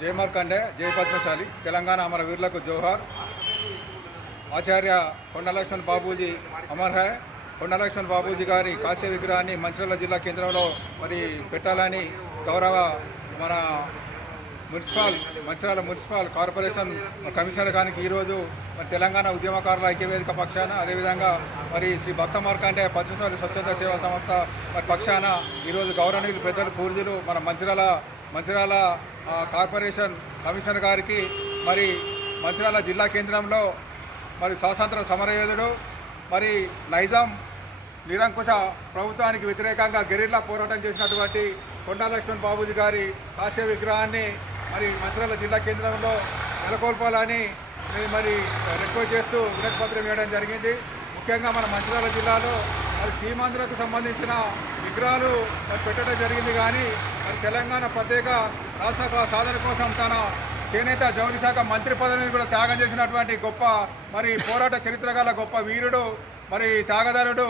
जय मार्कंडे जय पद्मशाली तेलंगाण अमर वीरुలకు जोहार। आचार्य కొండ లక్ష్మణ్ బాబూజీ అమర్ హై। కొండ లక్ష్మణ్ బాబూజీ గారి కాశ్య విగ్రహాన్ని మంచిర్యాల జిల్లా కేంద్రంలో మరి పెట్టాలని గౌరవ మన మంచిర్యాల మున్సిపల్ కార్పొరేషన్ కమిషనర్ గారికి ఈరోజు మరి తెలంగాణ ఉద్యమకారుల ఐక్యవేదిక పక్షాన అదేవిధంగా మరి శ్రీ భక్త మార్కండే పద్మశాలి స్వచ్ఛంద సేవా సంస్థ మరి పక్షాన ఈరోజు గౌరవనీయులు పెద్దలు పూర్వీకులు మన మంచిర్యాల కార్పొరేషన్ కమిషనర్ గారికి మరి మంచిర్యాల జిల్లా కేంద్రంలో మరి స్వాతంత్ర సమరయోధుడు మరి నైజాం నిరంకుశ ప్రభుత్వానికి వ్యతిరేకంగా గెరిల్లా పోరాటం చేసినటువంటి కొండా లక్ష్మణ్ బాబూజీ గారి కాశ్య విగ్రహాన్ని మరి మంచిర్యాల జిల్లా కేంద్రంలో నెలకొల్పాలని మరి రిక్వెస్ట్ చేస్తూ వినతి పత్రం ఇవ్వడం జరిగింది। ముఖ్యంగా మన మంచిర్యాల జిల్లాలో మరి సీమాంధ్రకు సంబంధించిన విగ్రహాలు పెట్టడం జరిగింది, కానీ మరి తెలంగాణ ప్రత్యేక రాష్ట్ర సాధన కోసం తన చేనేత జౌళి శాఖ మంత్రి పదవిని కూడా త్యాగం చేసినటువంటి గొప్ప మరి పోరాట చరిత్ర గల గొప్ప వీరుడు మరి త్యాగదారుడు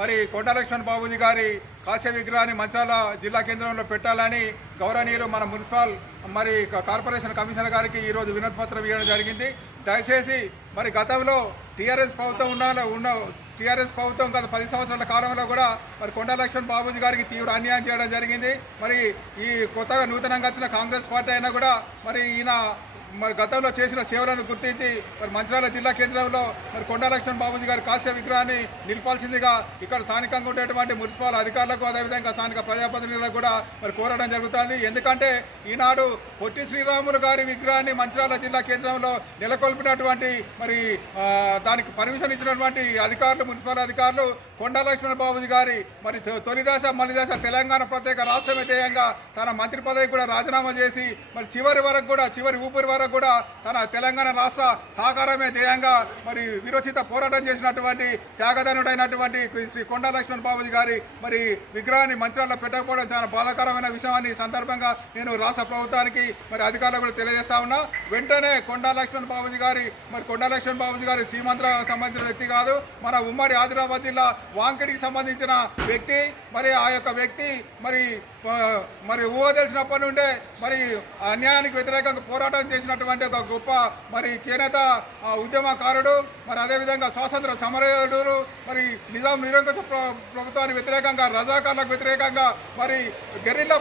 మరి కొండా లక్ష్మణ్ బాబూజీ గారి కాశ్య విగ్రహాన్ని మంచిర్యాల జిల్లా కేంద్రంలో పెట్టాలని గౌరవనీయులు మన మున్సిపల్ మరి కార్పొరేషన్ కమిషనర్ గారికి ఈరోజు వినతి పత్రం ఇవ్వడం జరిగింది। దయచేసి మరి గతంలో టీఆర్ఎస్ ప్రభుత్వం గత 10 సంవత్సరాల కాలంలో కూడా మరి కొండా లక్ష్మణ్ బాబూజీ గారికి తీవ్ర అన్యాయం చేయడం జరిగింది। మరి ఈ కొత్తగా నూతనంగా వచ్చిన కాంగ్రెస్ పార్టీ అయినా కూడా మరి ఈయన మరి గతంలో చేసిన సేవలను గుర్తించి మరి మంచిర్యాల జిల్లా కేంద్రంలో మరి కొండా లక్ష్మణ్ బాబూజీ గారి కాశ్య విగ్రహాన్ని నిలపాల్సిందిగా ఇక్కడ స్థానికంగా ఉండేటువంటి మున్సిపల్ అధికారులకు అదేవిధంగా స్థానిక ప్రజాప్రతినిధులకు కూడా మరి కోరడం జరుగుతుంది। ఎందుకంటే ఈనాడు పొట్టి శ్రీరాములు గారి విగ్రహాన్ని మంచిర్యాల జిల్లా కేంద్రంలో నెలకొల్పినటువంటి మరి దానికి పర్మిషన్ ఇచ్చినటువంటి అధికారులు మున్సిపల్ అధికారులు కొండా లక్ష్మణ్ బాబూజీ గారి మరి తొలిదశ మలిదశ తెలంగాణ ప్రత్యేక రాష్ట్రమే ధ్యేయంగా తన మంత్రి పదవి కూడా రాజీనామా చేసి మరి చివరి ఊపిరి వరకు కూడా తన తెలంగాణ రాష్ట్ర సహకారమే ధ్యేయంగా మరి విరోచిత పోరాటం చేసినటువంటి త్యాగధనుడైనటువంటి శ్రీ కొండా లక్ష్మణ్ బాబూజీ గారి మరి విగ్రహాన్ని మంచిర్యాలలో పెట్టకపోవడం చాలా బాధాకరమైన విషయాన్ని సందర్భంగా నేను రాష్ట్ర ప్రభుత్వానికి మరి అధికారులకు కూడా తెలియజేస్తా ఉన్నా। వెంటనే కొండా లక్ష్మణ్ బాబూజీ గారి శ్రీమంత్ర సంబంధించిన వ్యక్తి కాదు, మన ఉమ్మడి ఆదిలాబాద్ జిల్లా వాంకిడికి సంబంధించిన వ్యక్తి। మరి ఆ యొక్క వ్యక్తి మరి ఊహ తెలిసినప్పటి నుండే మరి అన్యాయానికి వ్యతిరేకంగా పోరాటం చేసినటువంటి ఒక గొప్ప మరి చేనేత ఉద్యమకారుడు, మరి అదేవిధంగా స్వాతంత్ర సమరయోధుడు, మరి నిజాం నిరంకుశ ప్రభుత్వానికి వ్యతిరేకంగా రజాకార్లకు వ్యతిరేకంగా మరి గెరిల్లా